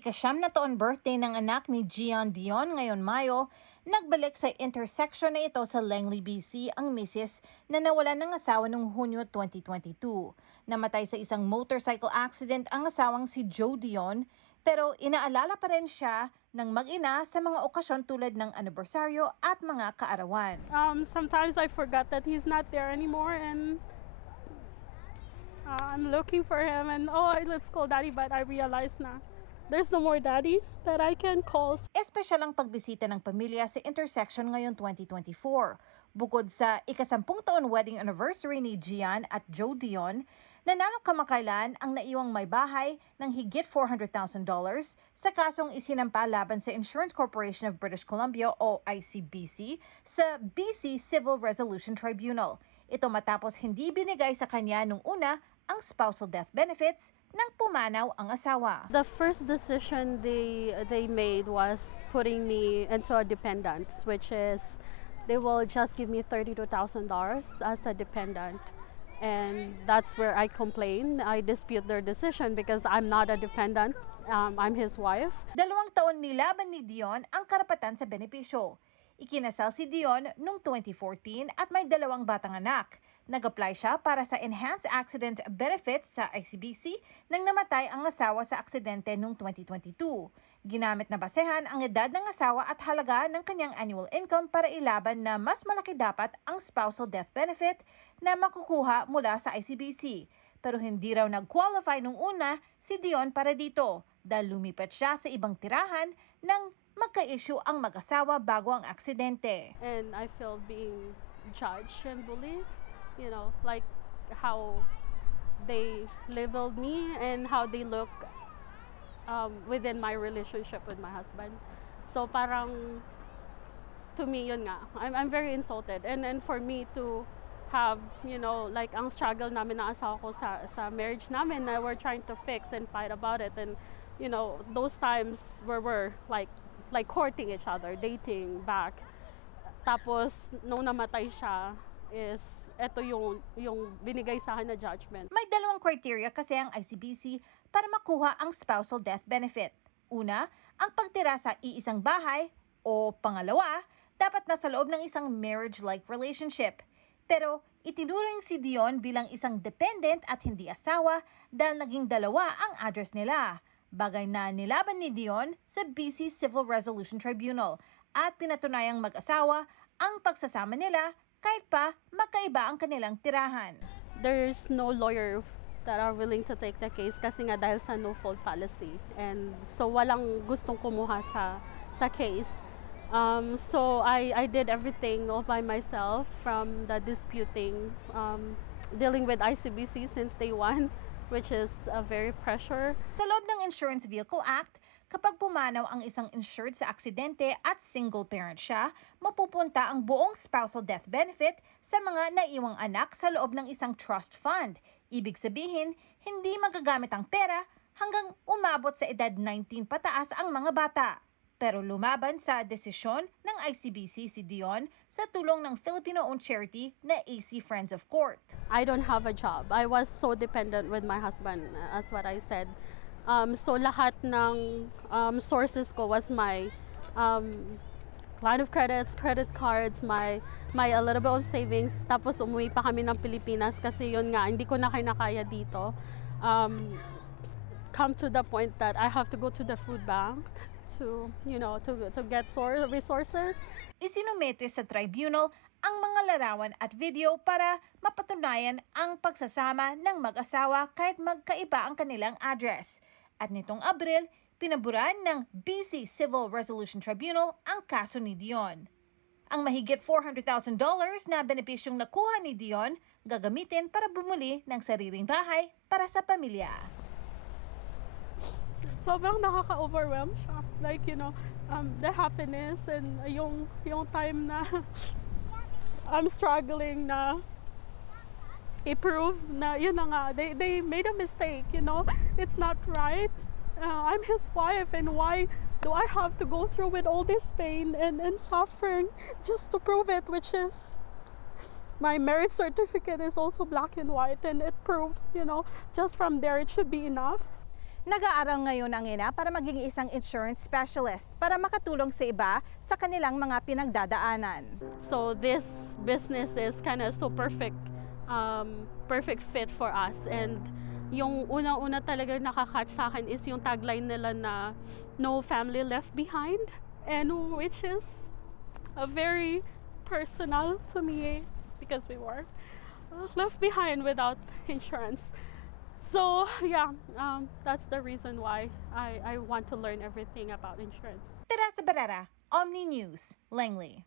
ika-9 na taon birthday ng anak ni Gian Dion ngayon Mayo, nagbalik sa intersection na ito sa Langley, BC ang misis na nawalan ng asawa noong Hunyo 2022. Namatay sa isang motorcycle accident ang asawang si Joe Dion, pero inaalala pa rin siya ng mag-ina sa mga okasyon tulad ng anibersaryo at mga kaarawan. Sometimes I forgot that he's not there anymore and I'm looking for him and let's call daddy, but I realized na there's no more daddy that I can call. Espesyal ang pagbisita ng pamilya sa intersection ngayon 2024. Bukod sa ika-10 taon wedding anniversary ni Gian at Joe Dion, nanalo kamakailan ang naiwang may bahay ng higit $400,000 sa kasong isinampa laban sa Insurance Corporation of British Columbia o ICBC sa BC Civil Resolution Tribunal. Ito matapos hindi binigay sa kanya nung una ang spousal death benefits nang pumanaw ang asawa. The first decision they made was putting me into a dependent, which is they will just give me $32,000 as a dependent. And that's where I complain. I dispute their decision because I'm not a dependent. I'm his wife. 2 taon nilaban ni Dion ang karapatan sa benepisyo. Ikinasal si Dion noong 2014 at may 2 batang anak. Nag-apply siya para sa Enhanced Accident Benefits sa ICBC nang namatay ang asawa sa aksidente noong 2022. Ginamit na basehan ang edad ng asawa at halaga ng kanyang annual income para ilaban na mas malaki dapat ang spousal death benefit na makukuha mula sa ICBC. Pero hindi raw nag-qualify nung una si Dion para dito dahil lumipat siya sa ibang tirahan nang magka-issue ang mag-asawa bago ang aksidente. And I feel being judged and bullied. You know, like how they labeled me and how they look within my relationship with my husband. So parang to me yun nga, I'm very insulted, and for me to have, you know, like ang struggle namin ng asawa ko sa marriage namin na we're trying to fix and fight about it, and you know those times where we're like courting each other, dating back, tapos nung namatay siya is ito yung binigay sa akin na judgment. May 2 criteria kasi ang ICBC para makuha ang spousal death benefit. Una, ang pagtira sa iisang bahay o pangalawa, dapat nasa loob ng isang marriage-like relationship. Pero itinuring si Dion bilang isang dependent at hindi asawa dahil naging 2 ang address nila. Bagay na nilaban ni Dion sa BC Civil Resolution Tribunal at pinatunayang mag-asawa ang pagsasama nila kahit pa magkaiba ang kanilang tirahan. There's no lawyer that are willing to take the case kasi nga dahil sa no-fault policy. And so walang gustong kumuha sa case. So I did everything all by myself, from the disputing, dealing with ICBC since day 1, which is a very pressure. Sa loob ng Insurance Vehicle Act, kapag pumanaw ang isang insured sa aksidente at single parent siya, mapupunta ang buong spousal death benefit sa mga naiwang anak sa loob ng isang trust fund. Ibig sabihin, hindi magagamit ang pera hanggang umabot sa edad 19 pataas ang mga bata. Pero lumaban sa desisyon ng ICBC si Dion sa tulong ng Filipino-owned charity na AC Friends of Court. I don't have a job. I was so dependent with my husband, as what I said. So lahat ng sources ko was my line of credits, credit cards, my a little bit of savings. Tapos umuwi pa kami ng Pilipinas kasi yun nga, hindi ko na kinakaya dito. Come to the point that I have to go to the food bank to get resources. Isinumite sa tribunal ang mga larawan at video para mapatunayan ang pagsasama ng mag-asawa kahit magkaiba ang kanilang address. At nitong Abril, pinaburan ng BC Civil Resolution Tribunal ang kaso ni Dion. Ang mahigit $400,000 na benepisyong nakuha ni Dion gagamitin para bumuli ng sariling bahay para sa pamilya. Sobrang nakaka-overwhelm siya. Like, the happiness and yung time na I'm struggling na i-prove na yun na nga, they made a mistake, it's not right. I'm his wife, and why do I have to go through with all this pain and suffering just to prove it, which is my marriage certificate is also black and white, and it proves, just from there it should be enough. Nag-aaral ngayon ang ina para maging isang insurance specialist para makatulong sa iba sa kanilang mga pinagdadaanan. So this business is kind of so perfect fit for us. And yung unang-una talaga nakakatch sa akin is yung tagline nila na no family left behind, and which is a very personal to me because we were left behind without insurance. So yeah, that's the reason why I want to learn everything about insurance. Teresa Barrera, Omni News, Langley.